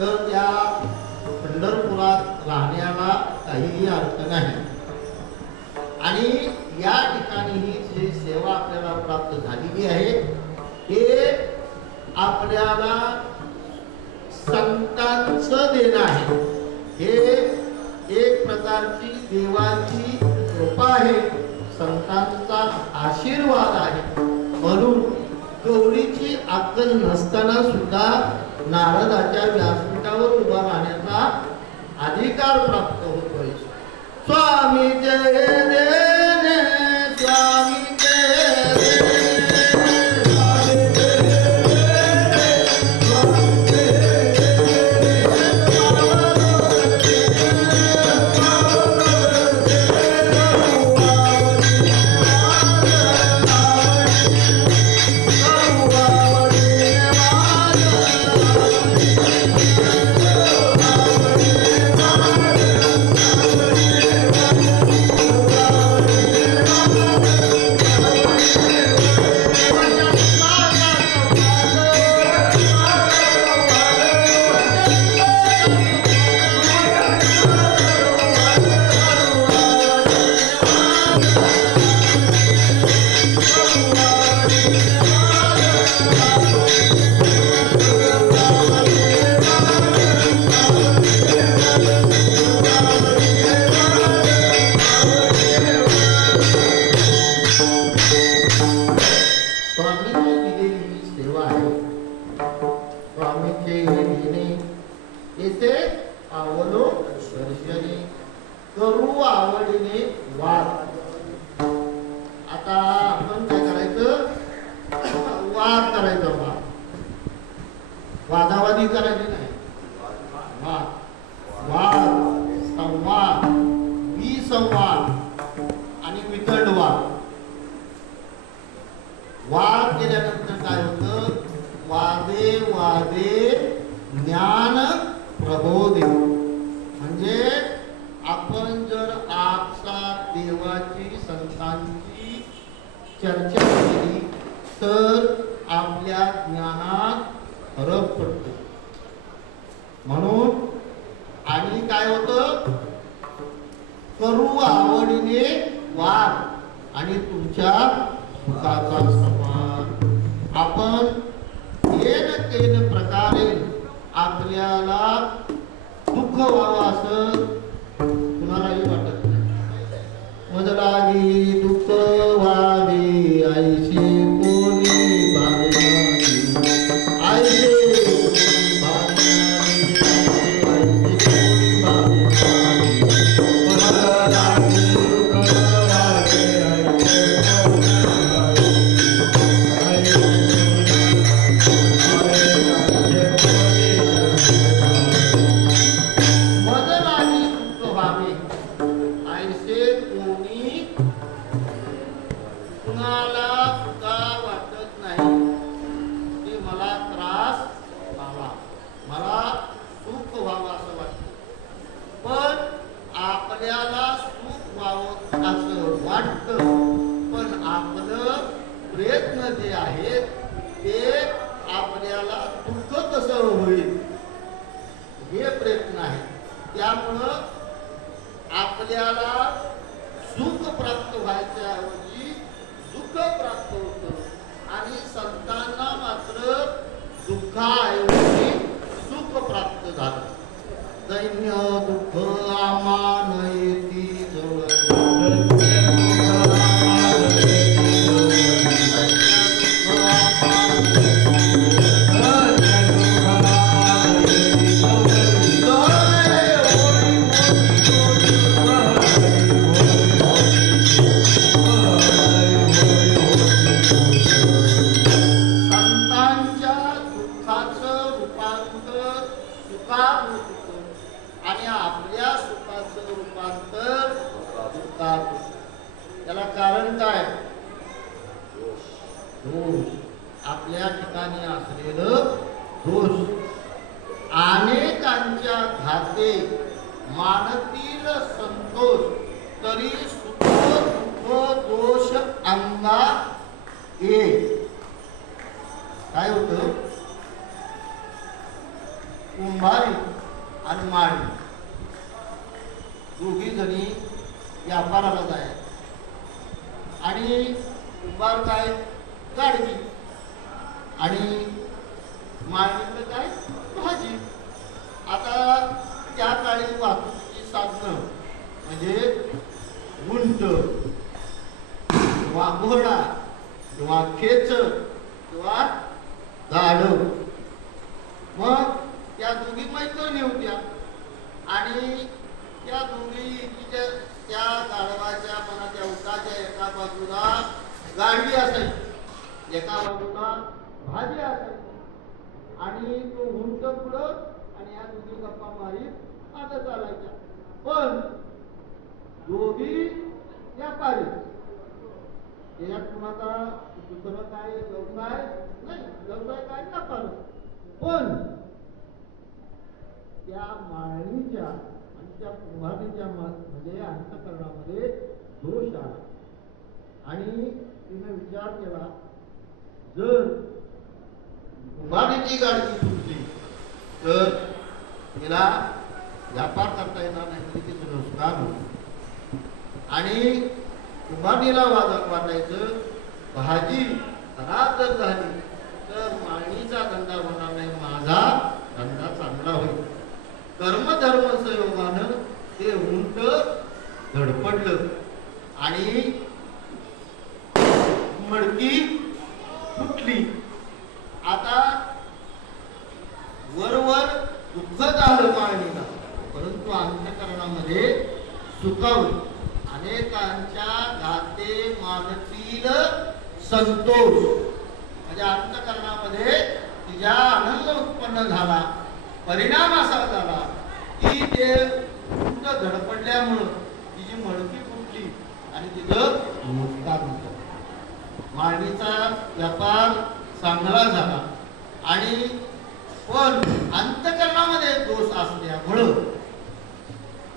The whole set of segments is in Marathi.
तर त्या पंढरपुरात राहण्याला काहीही अर्थ नाही. आणि या ठिकाणी ही जी सेवा आपल्याला प्राप्त झालेली आहे हे आपल्याला संतांचं देणं आहे. हे एक प्रकारची देवाची कृपा आहे, संतांचा आशीर्वाद आहे. म्हणून गौरीची अक्कल नसताना सुद्धा नारदाच्या व्यासपीठावर उभा राहण्याचा अधिकार प्राप्त होतोय. स्वामी जय देने स्वामी जय वादावादी करायची नाही. वाद, संवाद, विसंवाद आणि वितंडवाद. वाद केल्यानंतर काय होतं? वादे वादे ज्ञान प्रबोधे. म्हणजे आपण जर आपसात देवाची संतांची चर्चा केली तर आपल्या ज्ञानात फरक पडतो. म्हणून आणि काय होतं? करू आवडीने वाद आणि तुमच्या सुखाचा संवाद. आपण येन प्रकारे आपल्याला दुःख व्हावं असं कुणालाही वाटत नाही. मजलागी दुःख व्हावे ऐशी कोणी भावनागी, ऐशी कोणी भावनागी, ऐशी कोणी भावनागी. मजलागी दुःख व्हावे कुंभारी आणि माळी दोघी जणी व्यापाराला जाय आणि कुंभार काय गाडगी आणि माळीचं काय भाजी. आता त्या काळी वाहतुकीची साधनं म्हणजे उंट किंवा घोडा किंवा खेच किंवा गाढव. मग त्या दोघी मैत्रिणी होत्या आणि त्या दोघी त्या गाढवाच्या म्हणा त्या उंटाच्या एका बाजूला गाडवी असायची, एका बाजूला भाजी असायची आणि तो उंट पुढं आणि या दोघी गप्पा मारीत आता चालायच्या. पण दोघी व्यापारी, यात कुणाचा दुसरं काय व्यवसाय नाही, व्यवसाय काय व्यापार. पण त्या माळणीच्या आणि त्या कुंभारीच्या म्हणजे अंतःकरणामध्ये दोष आला आणि तिने विचार केला, जर कुंभारीची गाडी सुटली तर तिला व्यापार करता येणार नाही, म्हणजे तिचं नुकसान होतं. आणि कुंभारीला वाटायचं भाजी खराब जर झाली तर माळणीचा धंदा होणार नाही, माझा धंदा चांगला होईल. कर्मधर्म संयोगानं ते उंट धडपडलं आणि मडकी फुटली. आता वरवर दुःख झालं माळणीला, परंतु अंतःकरणामध्ये सुखावलं. अनेकांच्या गाते मानतील संतोष, म्हणजे अंतःकरणामध्ये तिच्या आनंद उत्पन्न झाला. परिणाम असा झाला की ते उंट धडपडल्यामुळं तिची मडकी फुटली आणि तिचं नुकसान झालं. माळणीचा व्यापार चांगला झाला आणि पण अंतःकरणामध्ये दोष असल्यामुळं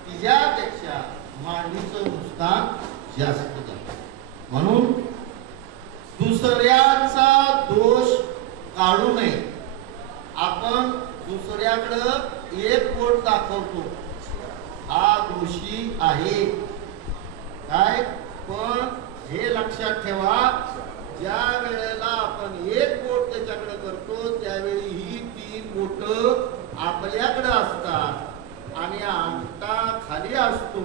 तिच्यापेक्षा माळणीचं नुकसान जास्त झालं. म्हणून दुसऱ्याचा दोष काढू नये. आपण दुसऱ्याकडं एक बोट दाखवतो, हा दोषी आहे काय, पण हे लक्षात ठेवा, ज्या वेळेला आपण एक बोट त्याच्याकडे करतो त्यावेळी ही 3 बोट आपल्याकडे असतात आणि अंगठा खाली असतो.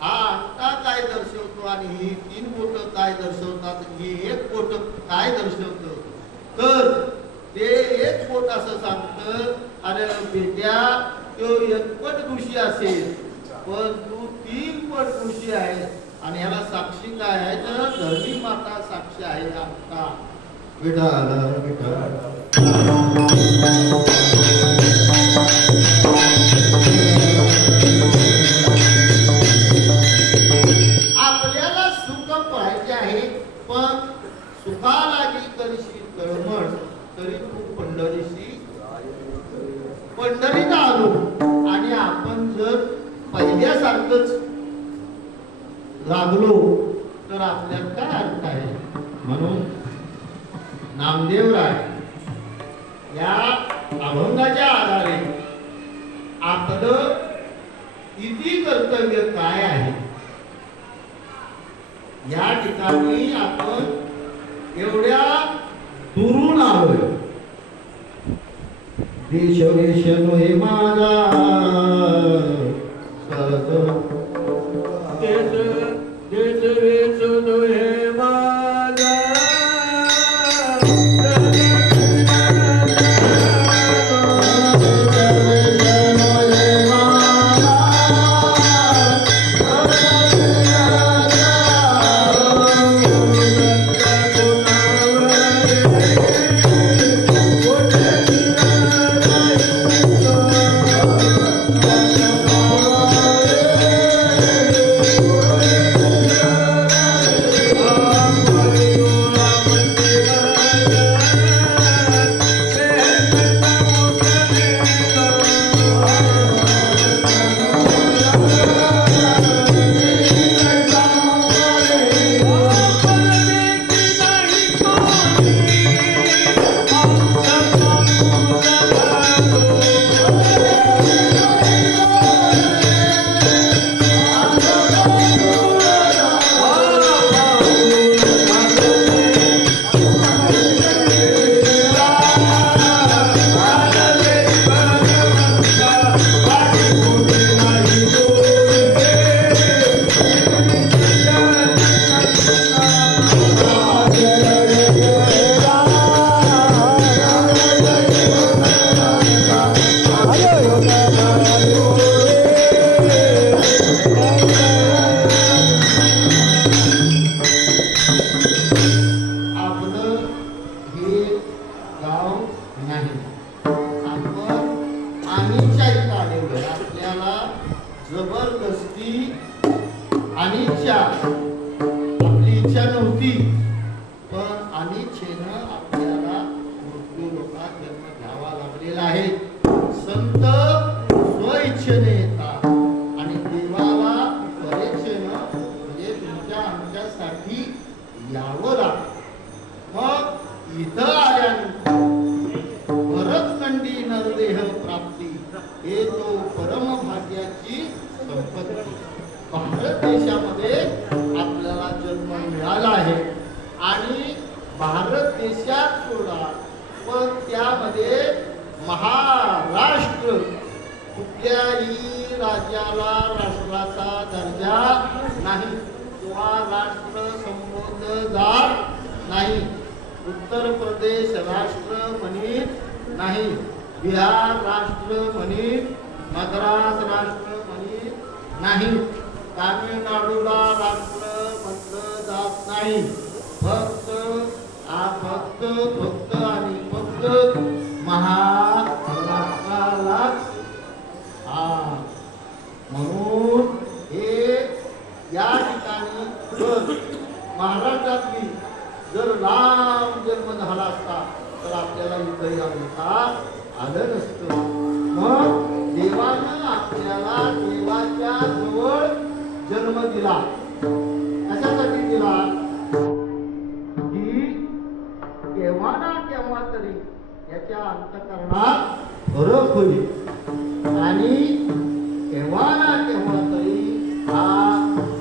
हा अंगठा काय दर्शवतो आणि ही 3 बोट काय दर्शवतात, ही एक बोट काय दर्शवतं, तर ते एक बोट असं सांगतं, अरे बेट्या तो एकपट दोषी असेल पण तू 3 पट दोषी आहे. आणि ह्याला साक्षी काय आहे तर धरणी माता साक्षी आहे. अंगठा विठाल विठाल. आपल्याला सुख पाहिजे आहे, पण सुखालागी करशील तळमळ, तरी तू पंढरीत आलो आणि आपण जर पहिल्यासारखंच लागलो तर आपल्याला काय अर्थ आहे. म्हणून नामदेवराय या अभंगाच्या आधारे आपलं किती कर्तव्य काय आहे या ठिकाणी आपण एवढ्या दुरून आलोय. देश वेश नोहे माझा देश वेश नोहे माझा अनिच्छा इथं आलेली आहे. आपल्याला जबरदस्ती अनिच्छा, आपली इच्छा नव्हती पण अनिच्छेनं आपल्याला मृत्यू लोकात जन्म घ्यावा लागलेला आहे. संत स्वइच्छेने येतात आणि देवाला परीक्षेनं म्हणजे तुमच्या आमच्यासाठी यावं लागतं. मग इथं आल्यानंतर भरतखंडी नरदेह प्राप्ती हे तो परमभाग्याची संपत्ती. भारत देशामध्ये आपल्याला जन्म मिळाला आहे आणि भारत देशात सोडा पण त्यामध्ये महाराष्ट्र कुठल्याही राज्याला राष्ट्राचा दर्जा नाही किंवा राष्ट्र संबोधदार नाही. उत्तर प्रदेश राष्ट्र म्हणीत नाही, बिहार राष्ट्र म्हणीत, मद्रास राष्ट्र म्हणीत नाही, तामिळनाडूला राष्ट्र म्हटलं जात नाही. फक्त आणि फक्त महाराष्ट्रालाच. म्हणून हे या ठिकाणी जर महाराष्ट्रातली जर लांब जन्म झाला असता तर आपल्याला इथं यायला आलं नसतं. मग देवानं आपल्याला देवाच्या जवळ जन्म दिला. कशासाठी दिला की केव्हा ना केव्हा तरी याच्या अंतःकरणात फरक होईल आणि केव्हा ना केव्हा तरी हा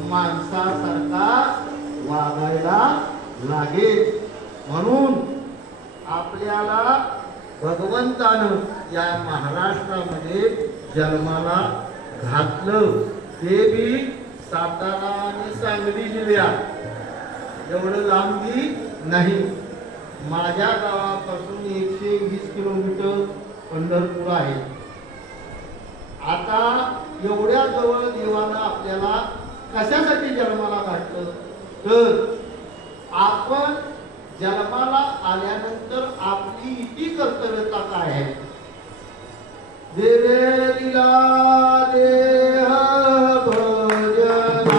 माणसासारखा वागायला लागेल. म्हणून आपल्याला भगवंतानं या महाराष्ट्रामध्ये जन्माला घातलं. ते बी सातारा आणि सांगली जिल्ह्यात, एवढं लांबी नाही. माझ्या गावापासून 120 किलोमीटर पंढरपूर आहे. आता एवढ्या जवळ देवानं आपल्याला कशासाठी जन्माला घातलं तर आपण जन्माला आल्यानंतर आपली इती कर्तव्यता काय आहे. देवेलीला देह भजना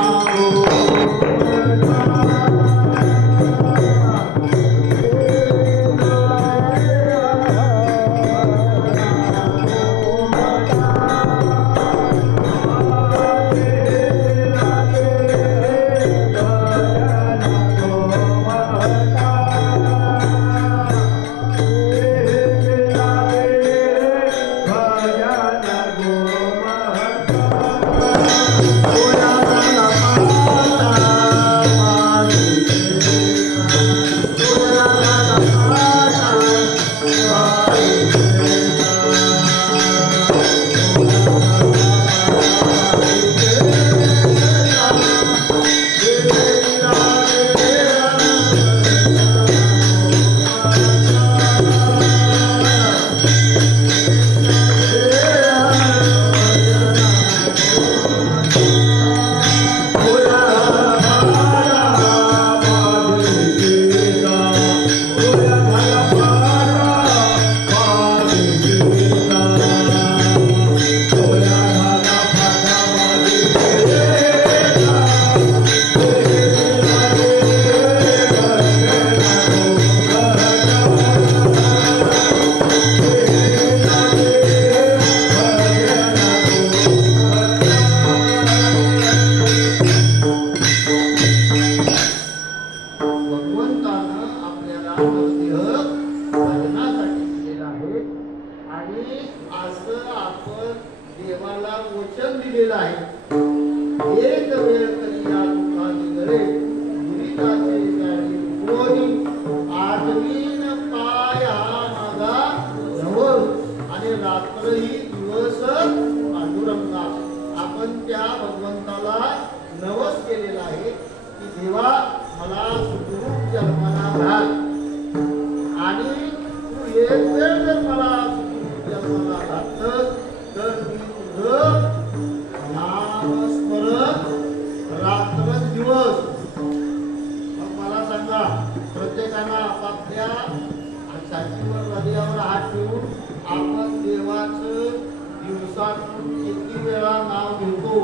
दिवसातून किती वेळा नाव घेतो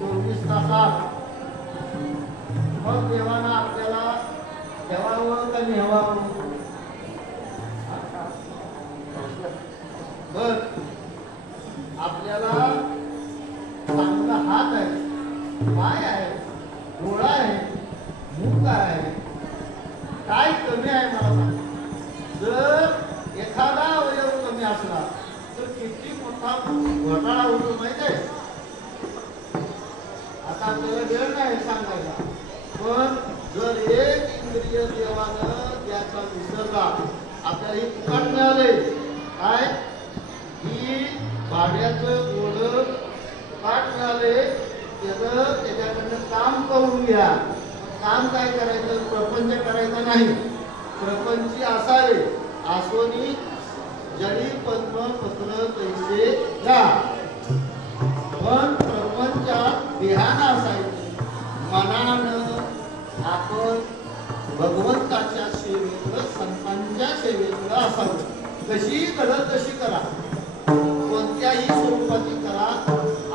24 तासात मग देवानं आपल्याला ठेवावं का नेवावं बर आपल्याला चांगला हात आहे पाय आहे डोळा आहे मुख आहे काय कमी आहे मला सांग जर एखादा अवयव कमी असला तर किती मोठा घोटाळा होतो माहिती आहे आता आपल्याला वेळ नाही सांगायला पण जर एक इंद्रिय देवानं त्याचा विसरला आपल्याला हे फुकट मिळाले काय ही भाड्याचं गोड पाठ मिळाले त्याच्याकडनं काम करून घ्या काम काय करायचं प्रपंच करायचा नाही प्रपंची असावे आसोनी जडी पद्म पत्र तैसे घ्या पण प्रपंचात ध्यान असायचं मनानं आपण भगवंताच्या सेवेत संतांच्या सेवेत असावं कशी घडत तशी करा कोणत्याही स्वरूपाची करा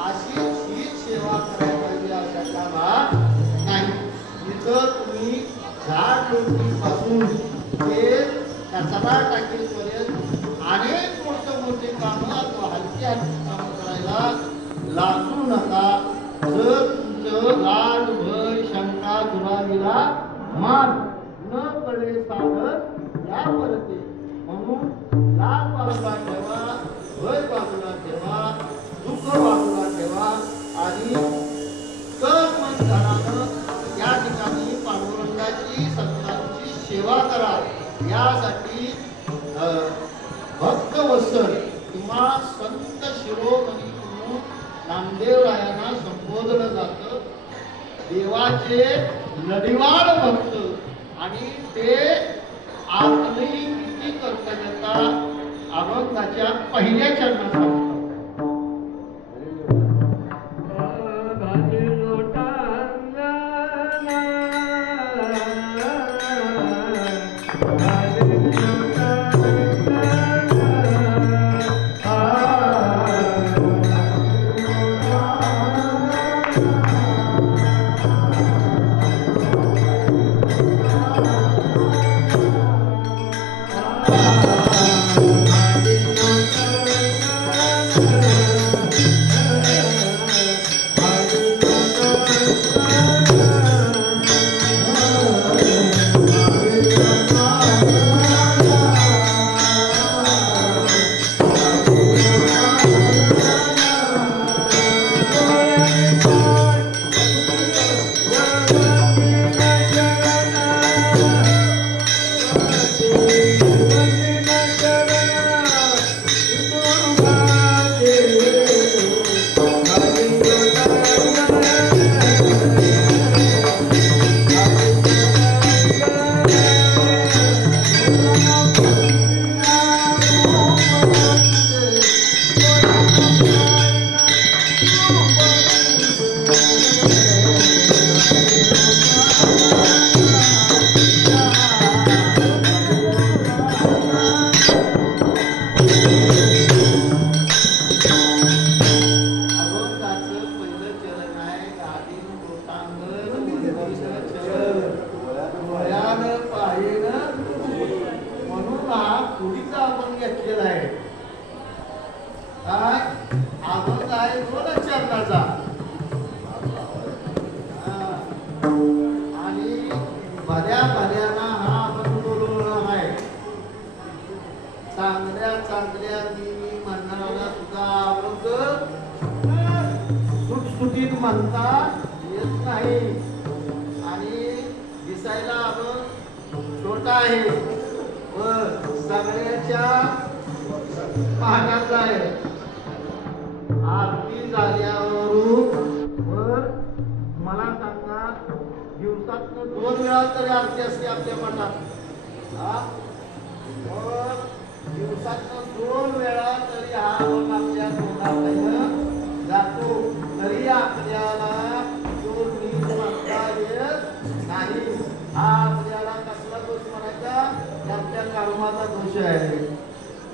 अशी हीच सेवा करायला पाहिजे अशा कामात नाही इथं तुम्ही झाड लोटणीपासून ते कचरा टाकीपर्यंत अनेक मोठे कामं अथवा हलकी कामं करायला लाजू नका जर तुमचं लाड भय शंका दुरावीला मान न कळे साधन या परते म्हणून लाड बाजूला ठेवा भय बाजूला ठेवा दुःख बाजूला ठेवा आणि तर मन धनानं या ठिकाणी पांडुरंगाची संतांची सेवा करा यासाठी भक्त वत्सल किंवा संत शिरोमणी म्हणून नामदेवरायांना संबोधलं जातं देवाचे लढीवाळ भक्त आणि ते आपली किती कर्तव्यता अभंगाच्या पहिल्या चरणात सांगतात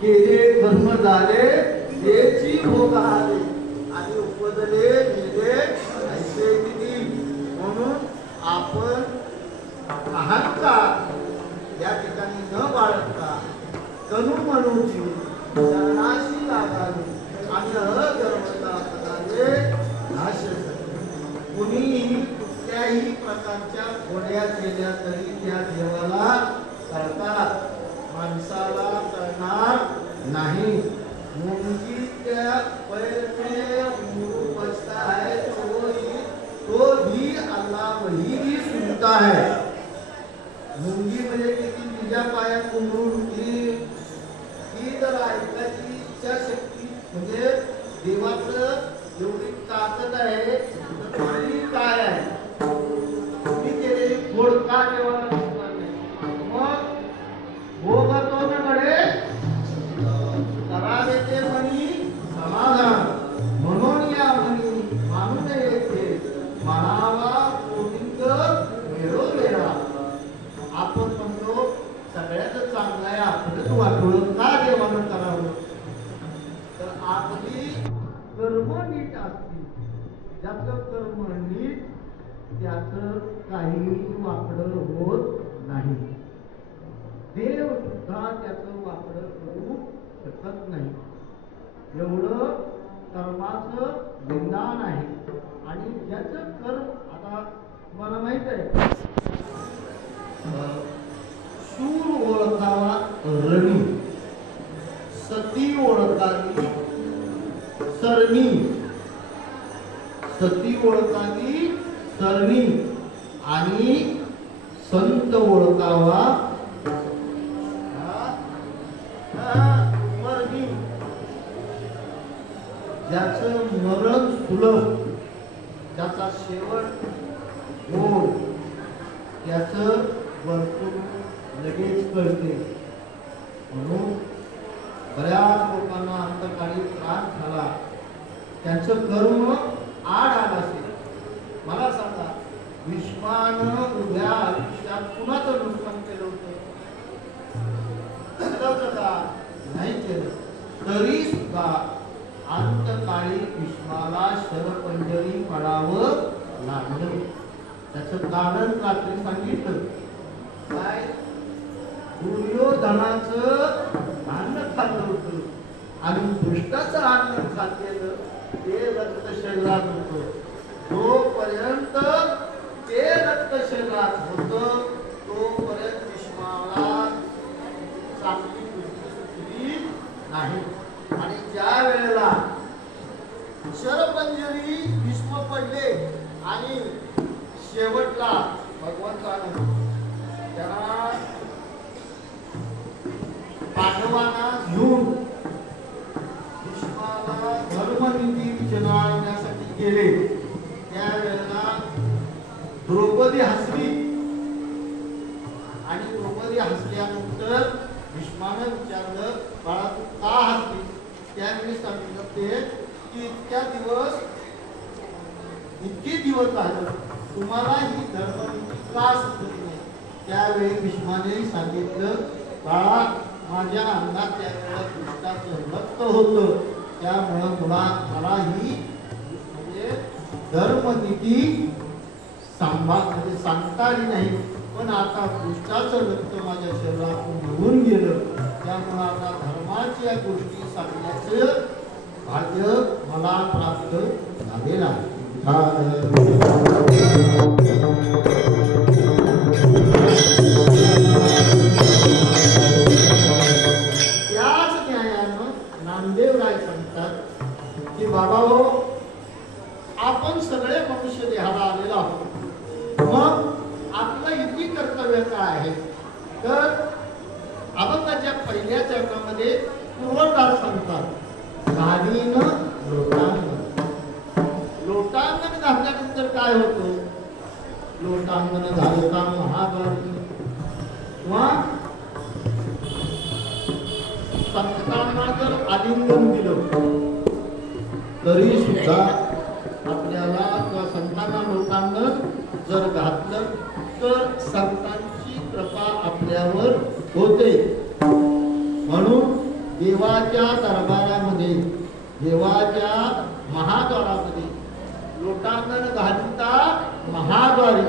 केले धर्म झाले त्याची भोग प्रकारच्या गोड्या केल्या तरी त्या देवाला कळतात, माणसाला कळणार नाही. मुंगी त्या पैसे मुंह बचता है तो भी अल्लाह वही भी सुनता है. मुंगी म्हणजे किती तिच्या पायात कुंभरून ती जर ऐकायची इच्छाशक्ती म्हणजे देवाचं एवढी ताकद आहे तर तुम्ही काय आहे, तुम्ही केलेली गोड का देवाला सुनणार नाही. मग भोगतो न गडे करावे ते म्हणी समाधान, म्हणून या म्हणी मानून येते म्हणावा गोविंद वेळोवेळा. आपण म्हणतो सगळ्यात चांगलं आहे आपणच वाटोळं का देवानं करावं, तर आपली कर्म नीट असतील. ज्याचं कर्म नीट त्याचं काही वाकडं होत नाही. देव सुद्धा त्याचं वाकडं करू शकत नाही. एवढं कर्माचं विधान आहे. आणि ज्याचं कर्म आता तुम्हाला माहित आहे, शूर ओळखावा रणी, सती ओळखावी सरणी, सती ओळखावी सरणी आणि संत ओळखावा मरणी. ज्याचं मरण सुलभ, त्याचा शेवट गोड, त्याचं वर्तुळ लगेच कळते. म्हणून बऱ्याच लोकांना अंतकाळी त्रास झाला, त्यांचं कर्म आड आलं असेल. मला सांगा, विश्वानं उभ्या आयुष्यात कुणाचं नुकसान केलं होतं? का नाही केलं, तरी सुद्धा अंतकाळी भीष्माला शरपंजरी पडावं लागलं. त्याचं कारण रात्री सांगितलं काय, दुर्योधनाचं अन्न खाल्लं होतं आणि दुष्टाचं अन्न खाल्लेलं ते रक्त शरीरात होतं. जोपर्यंत ते रक्त शरीरात होतं तोपर्यंत भीष्माला चांगली बुद्धी सुचली नाही. आणि ज्या वेळेला शरपंजरी भीष्म पडले आणि शेवटला भगवंतानं त्यांना पांडवांना घेऊन भीष्माला धर्मनीती विचारण्यासाठी गेले, त्यावेळेला द्रौपदी हसली. आणि द्रौपदी हसल्यानंतर भीष्मानं विचारलं, बाळा तू का हसली? त्यावेळी सांगितलं ते की इतके दिवस झालं तुम्हाला ही धर्मनीती का सुचत नाही. त्यावेळी भीष्माने सांगितलं, बाळा माझ्या अंगात त्यावेळेला दुष्टाचं रक्त होतं, त्यामुळं मला ही म्हणजे धर्मनीती सांगता आली नाही. पण आता दुष्टाचं रक्त माझ्या शरीरातून निघून गेलं, त्यामुळे आता धर्माच्या गोष्टी सांगण्याचं भाग्य मला प्राप्त झालेलं आहे. त्याच न्यायानं नामदेवराय सांगतात की बाबा हो, आपण सगळे मनुष्य देहाला आलेलो आहोत, मग आपलं इतकी कर्तव्य काय आहे? तर अभंगाच्या पहिल्या चरणामध्ये पूर्वकार सांगतात, घालीनं लोटांगण. लोटांगण घातल्यानंतर काय होतं? लोटांगण घालता महाभारती किंवा संतांना जर आलिंगन दिलं तरी सुद्धा आपल्याला किंवा संतांना लोटांगण जर घातलं तर संतांची कृपा आपल्यावर होते. म्हणून देवाच्या दरबारामध्ये, देवाच्या महाद्वारामध्ये लोटांगण घालता महाद्वारी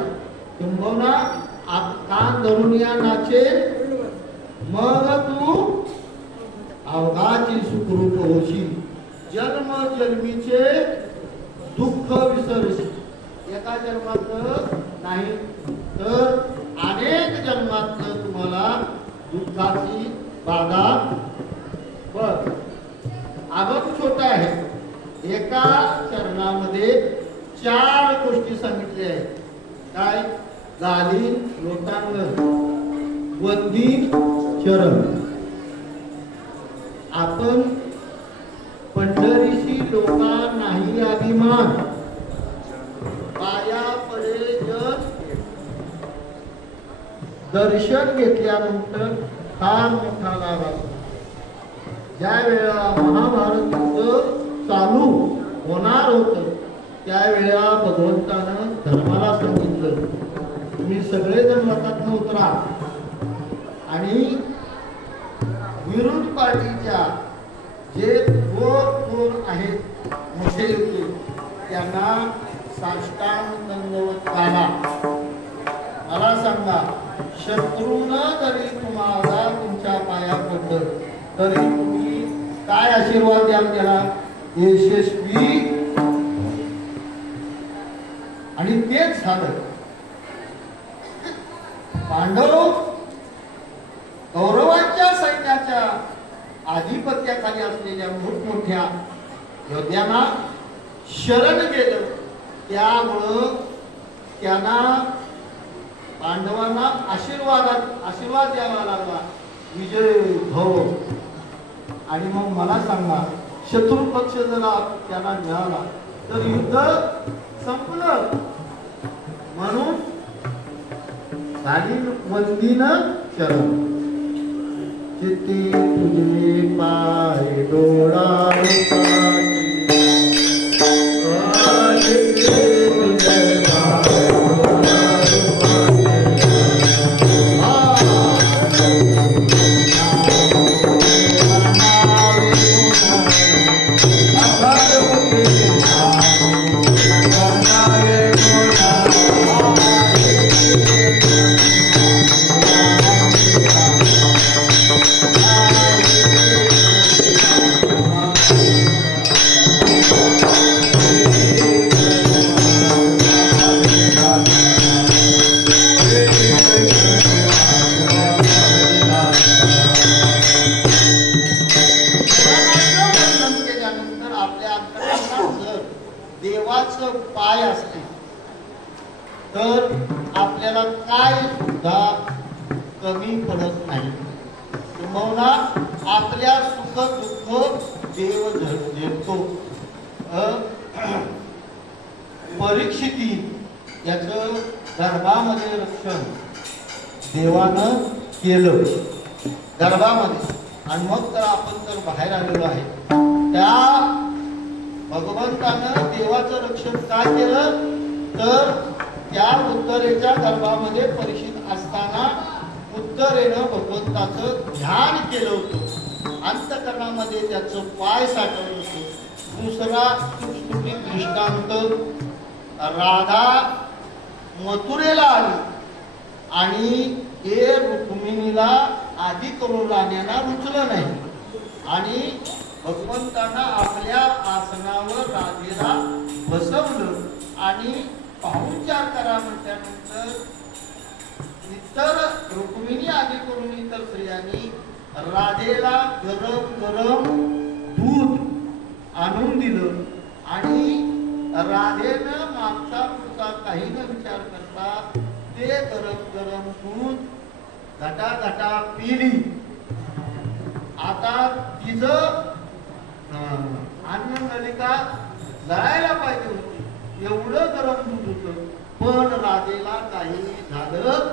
किंबहुना कान धरून या नाचे, मग तू अवघाची सुखरूप होशी, जन्म जन्मीचे दुःख विसरशी. एका जन्मातलं नाही तर अनेक जन्मातलं तुम्हाला दुःखाची बाधा बर आगम छोटा आहे। एका चरणामध्ये 4 गोष्टी सांगितल्या आहेत। काय? गाली लोटांगण, वंदी चरण। आपण पंढरीशी लोका नाही अभिमान, पाया पडे जर दर्शन घेतल्यानंतर फार मोठा लाभ असतो। ज्या वेळेला महाभारत युद्ध चालू होणार होतं त्यावेळेला भगवंतानं धर्माला सांगितलं तुम्ही सगळेजण मतातनं उतरा आणि विरुद्ध पार्टीच्या जे थोर आहेत मोठे योद्धे त्यांना साष्टांग दंडवत करा। मला सांगा शत्रूनं जरी तुम्हाला तुमच्या पाया पडलं तरी तुम्ही काय आशीर्वाद द्याल त्याला? यशस्वी। आणि तेच झालं। पांडव कौरवांच्या सैन्याच्या आधिपत्याखाली असलेल्या मोठमोठ्या योद्ध्यांना शरण गेलं, त्यामुळं त्यांना पांडवांना आशीर्वाद द्यावा लागला, विजय भव। आणि मग मला सांगा शत्रू पक्ष जर त्यांना मिळाला तर युद्ध संपलं। म्हणून खालील वंदीनं चरण, चित्ती तुझे पाय डोळा पाय असते तर आपल्याला काय सुद्धा कमी पडत नाही। किंबहुना आपल्या सुख दुःख देव झेलतो। परीक्षिती याचं गर्भामध्ये रक्षण देवानं केलं गर्भामध्ये, आणि मग तर आपण तर बाहेर आलेलो आहे। त्या भगवंतानं देवाचं रक्षण का केलं तर त्या उत्तरेच्या गर्भामध्ये परीक्षित असताना उत्तरेनं भगवंताचं ध्यान केलं होतं, अंतकरणामध्ये त्याचं पाय साठवलं होतं। दुसरा सुटसुटीत दृष्टांत, राधा मथुरेला आली आणि हे रुक्मिणीला आधी करून राहण्याला रुचलं नाही आणि भगवंतांना आपल्या आसनावर राधेला बसवलं आणि पाहुणचार करा म्हटल्यानंतर इतर रुक्मिणी आदी करून इतर स्त्रियांनी राधेला गरम गरम दूध आणून दिलं आणि राधेनं मागचा पुढचा काही न विचार करता ते गरम गरम दूध घटा पिली। आता तिचं अन्न नलिका जळायला पाहिजे होती, एवढं गरम दूध होतं, पण राधेला काही झालं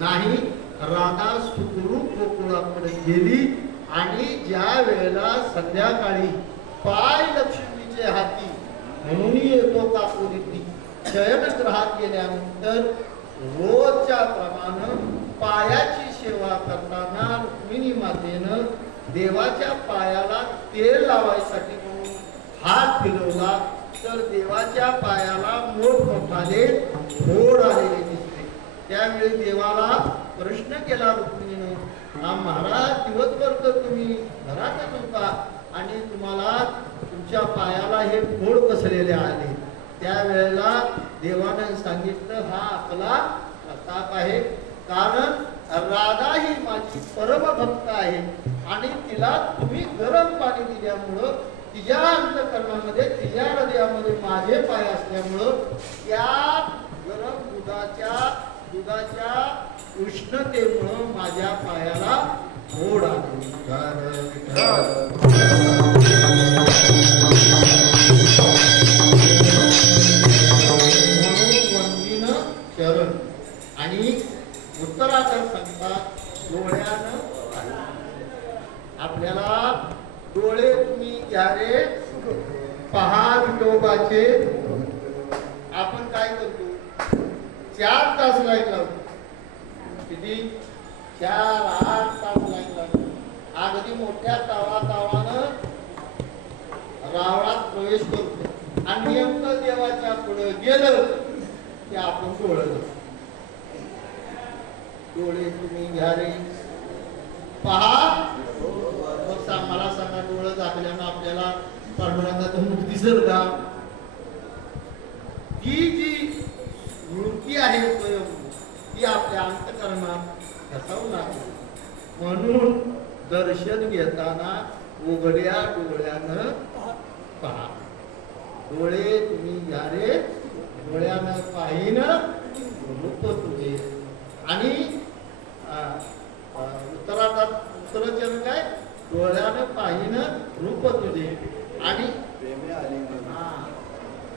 नाही। राधा सुखरूप गोकुळाकडे गेली आणि ज्या वेळेला संध्याकाळी पाय लक्ष्मीचे हाती म्हणून येतो काकुरीती शयनगृहात गेल्यानंतर रोजच्या प्रमाणे पायाची सेवा करताना रुक्मिणी मातेनं देवाच्या पायाला तेल लावायसाठी म्हणून हात फिरवला तर देवाच्या पायाला मोठमोठाले फोड आलेले दिसले। त्यावेळी देवाला प्रश्न केला रुक्मिणीनं, हा महाराज दिवसभर तर तुम्ही घरातच होता आणि तुम्हाला तुमच्या पायाला हे फोड कसलेले आले, त्यावेळेला देवानं सांगितलं हा आपला प्रताप आहे, कारण राधा ही माझी परमभक्त आहे आणि तिला तुम्ही गरम पाणी दिल्यामुळं तिच्या अंतःकरणामध्ये तिच्या हृदयामध्ये माझे पाय असल्यामुळं त्या गरम दुधाच्या उष्णतेमुळं माझ्या पायाला मोड आली. चरण आणि उत्तराखंड सांगतात डोळ्यानं आपल्याला डोळे तुम्ही घ्या रे पहा विठोबाचे. आपण काय करतो 4 तास लाईन लावतो. किती 4-8 तास लाईन लावतो. अगदी मोठ्या तावानं रावणात प्रवेश करतो आणि नेमकं देवाच्या पुढे गेलं की आपण डोळे तुम्ही घ्या रे पहा. मला सांगा डोळं झाकल्यानं आपल्याला पांडुरंगाचं मुख दिसेल का? ती जी मूर्ती आहे स्वयं ती आपल्या अंतःकरणात घासावं लागते. म्हणून दर्शन घेताना उघड्या डोळ्यानं पहा. डोळे तुम्ही घ्या रे डोळ्यानं पाहिन रूप तुझे. आणि उत्तराचरण काय डोळ्यानं पाहिन रूप तुझे. आणि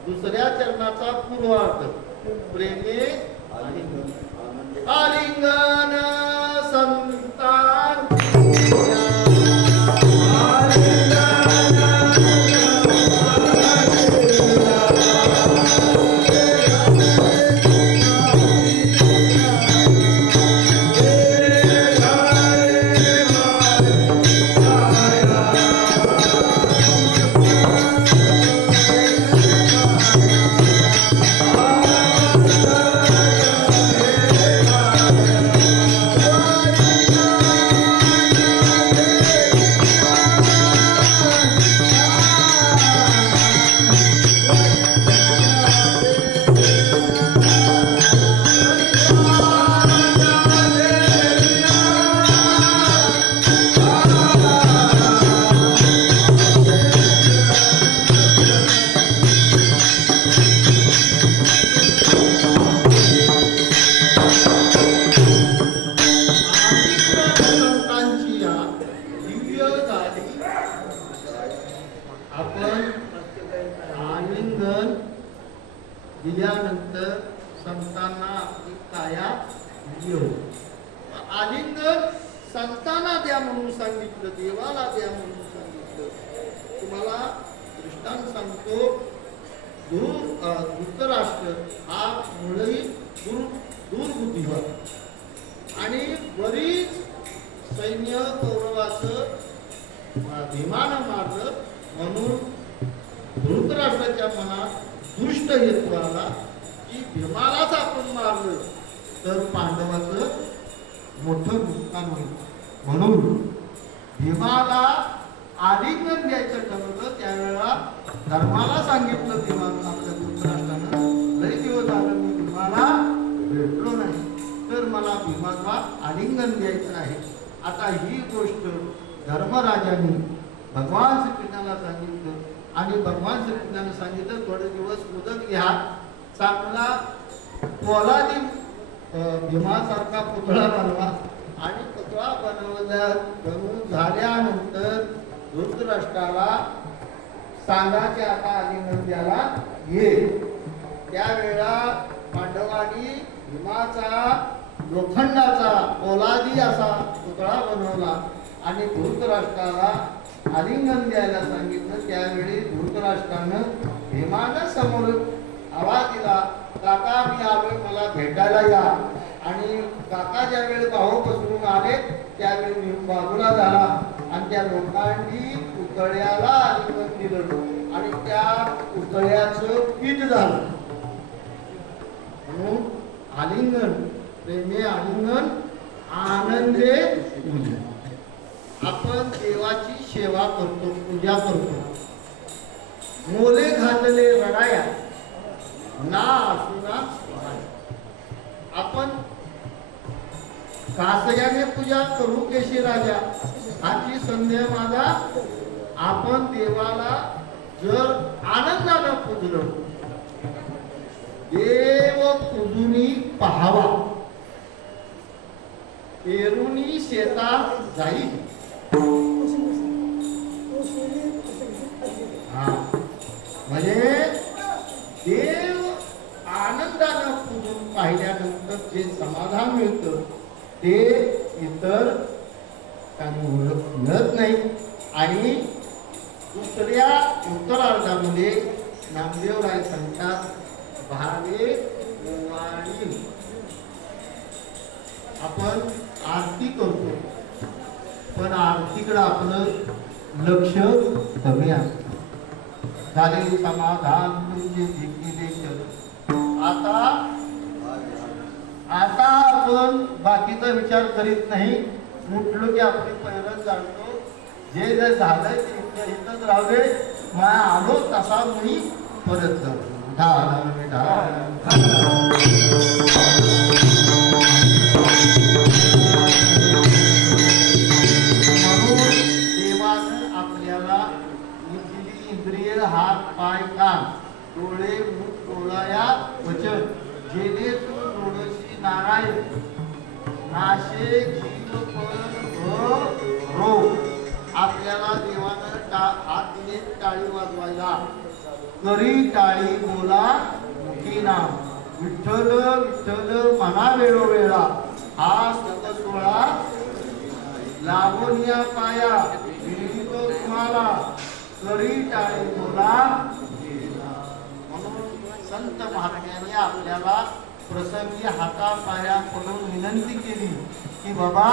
दुसऱ्या चरणाचा पूर्वार्थ प्रेमे आलिंगन संतान दिल्यानंतर संतांना आपली काया घेऊ. आलिंगन संतांना द्या म्हणून सांगितलं, देवाला द्या म्हणून सांगितलं. तुम्हाला दृष्टांत सांगतो. धृतराष्ट्र हा मुळही दुर्बुद्धिवाद आणि बरीच सैन्य कौरवाचं भीमानं मारलं म्हणून धृतराष्ट्राच्या मनात दुष्ट हेतू आला की भीमालाच आपण मारलं तर पांडवाचं मोठं नुकसान होईल. म्हणून भीमाला आलिंगन द्यायचं ठरवलं. त्यावेळेला धर्माला सांगितलं भीमानं आपल्या धृतराष्ट्रानं लई दिवस झालं मी भीमाला भेटलो नाही तर मला भीमाला आलिंगन द्यायचं आहे. आता ही गोष्ट धर्मराजांनी भगवान श्रीकृष्णाला सांगितलं आणि भगवान श्रीकृष्णाने सांगितलं थोडे दिवस मुदत घ्या, चांगला पोलादी भीमासारखा पुतळा बनवा. आणि पुतळा बनवून झाल्यानंतर धृतराष्ट्राला सांगा की आता आलिंगन द्यायला ये. त्यावेळेला पांडवांनी भीमाचा लोखंडाचा पोलादी असा पुतळा बनवला आणि धृतराष्ट्राला आलिंगन द्यायला सांगितलं. त्यावेळी धृतराष्ट्रानं भीमानं समोर आवाज दिला, काका मी आलोय, मला भेटायला या. आणि काका ज्यावेळी भाऊ पसरून आले त्यावेळी भीम बाजूला झाला आणि त्या लोकांनी पुतळ्याला आलिंगन दिलं आणि त्या पुतळ्याचं पीठ झालं. म्हणून आलिंगन प्रेमे आलिंगन आनंदे पूजा. आपण देवाची सेवा करतो, पूजा करतो. मोले घातले रडाया ना असुना आपण कासयाने पूजा करू केशी राजा हाची संदेह माझा. आपण देवाला जर आनंदानं पूजलं, देव पूजुनी पहावा, पेरुनी शेतात जाईल. म्हणजे देव आनंदानं पूजून पाहिल्यानंतर जे समाधान मिळतं ते इतर काही मिळत नाही. आणि दुसऱ्या उत्तरार्धामध्ये नामदेवराय सांगतात, भावे ओवाळी. आपण आरती करतो पण आरतीकडे आपलं लक्ष कमी असतं. झाले समाधान तुमचे आता आपण बाकीचा विचार करीत नाही. उठलो की आपली पहिलं जाणतो, जे जे झालंय ते इथंच राहू. मला आलो तसा मी परत जातो. म्हणून देवानं आपल्याला इंद्रिय, हात, पाय, कान, डोळे, मुख, डोळाया, वचन, जेणे तू डोळशी नारायण, नाशे जीव पण रोग. आपल्याला देवानं हात दिले टाळी वाजवायला, करी टाळी बोला मुखी नाम, विठ्ठल विठ्ठल मना वेळोवेळा. हा सतसोळा लावून या पाया विनितो तुम्हाला, करी टाळी बोला. म्हणून संत महात्म्याने आपल्याला प्रसंगी हाता पाया पडून विनंती केली की बाबा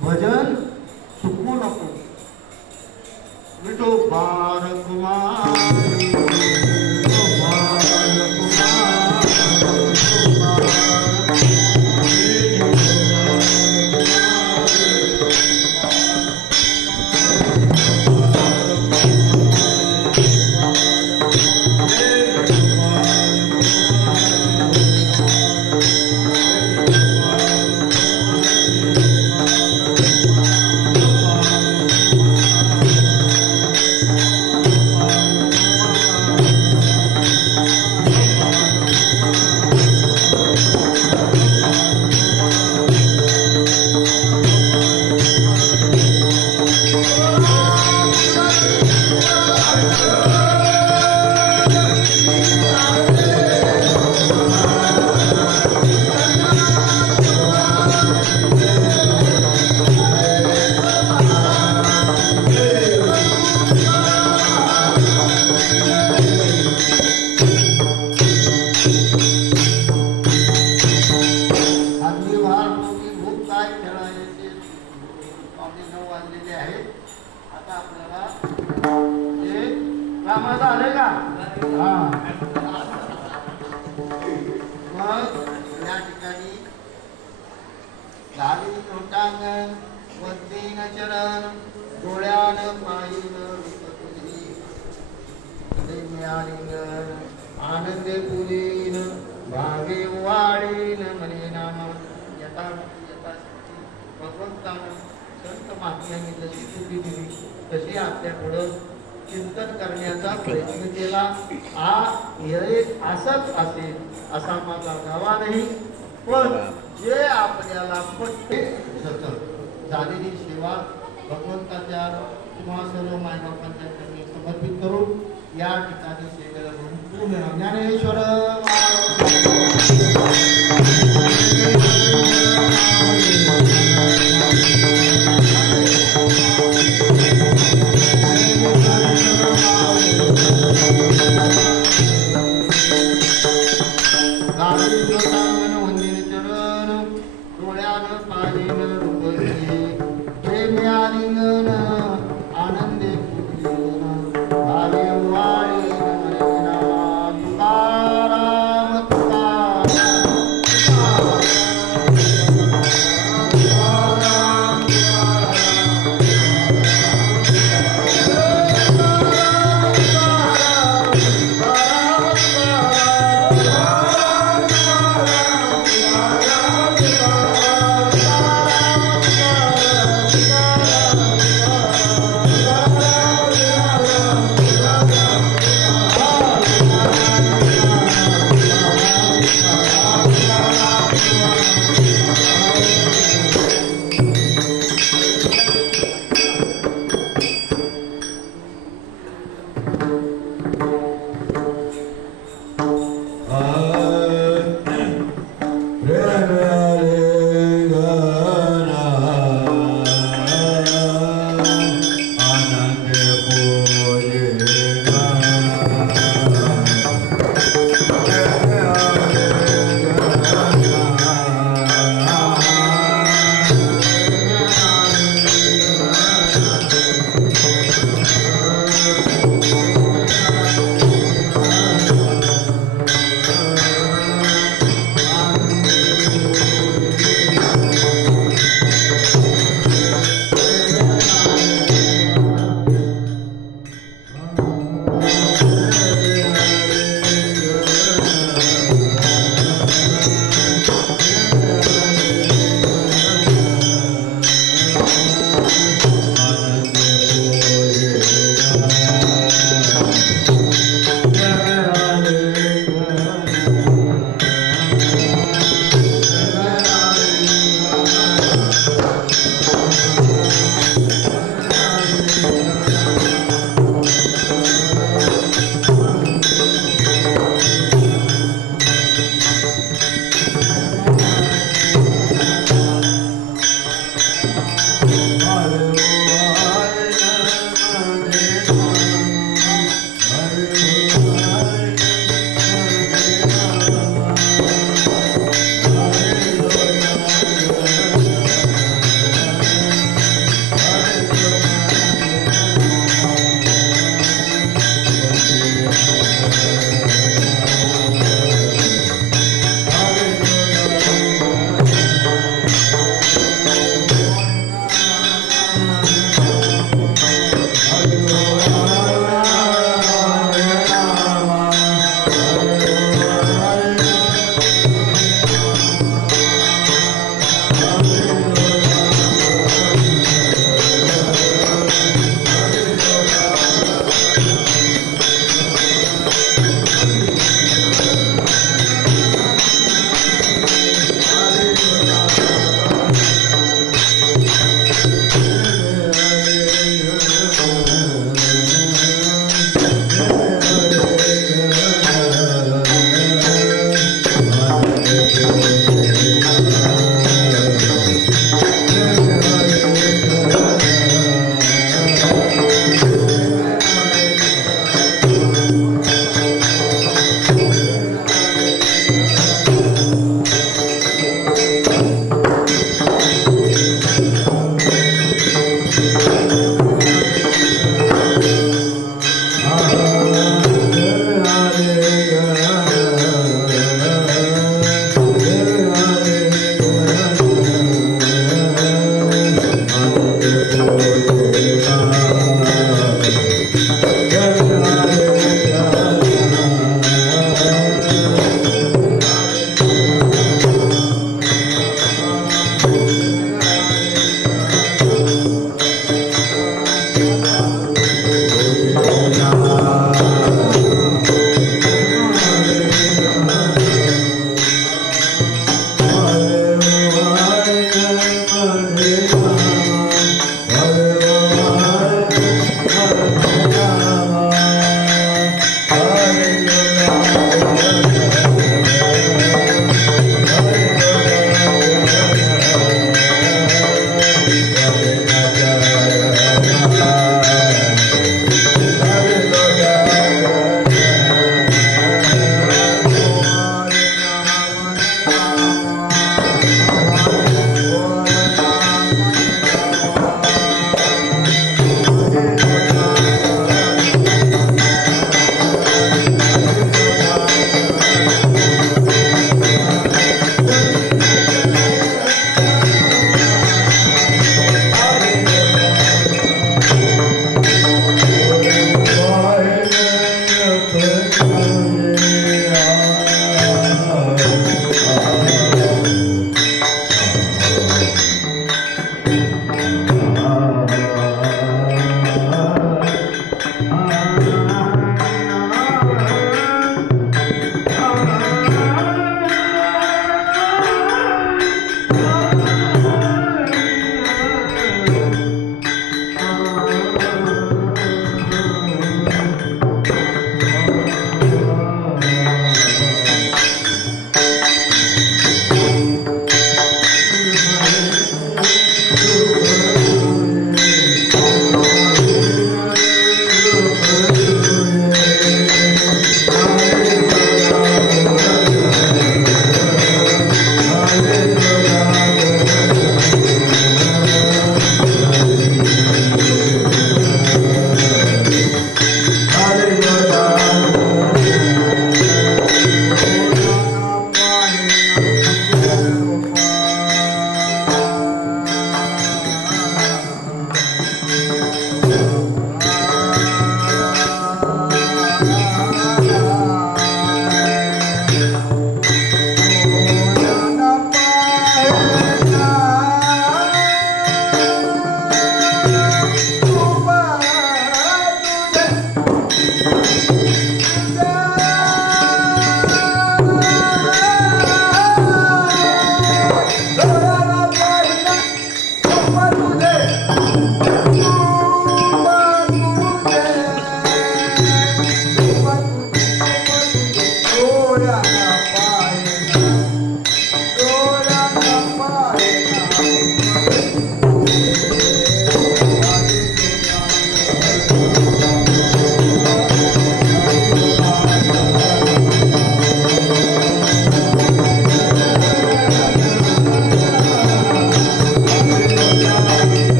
भजन चुकू नको. विठोबार कुमार आनंदे पुलीन भावे वाळीन म्हणे नाम यथा भगवंतानं संत महात्म्यांनी जशी कृती दिली तशी आपल्याकडं चिंतन करण्याचा प्रयत्न केला. असंच असेल असा माझा दावा नाही, पण जे आपल्याला पटते सतत झालेली सेवा भगवंताच्या किंवा सर्व मायबापांच्या चरणी समर्पित करून या ठिकाणी सेवेला पूर्ण ज्ञानेश्वर आनंदे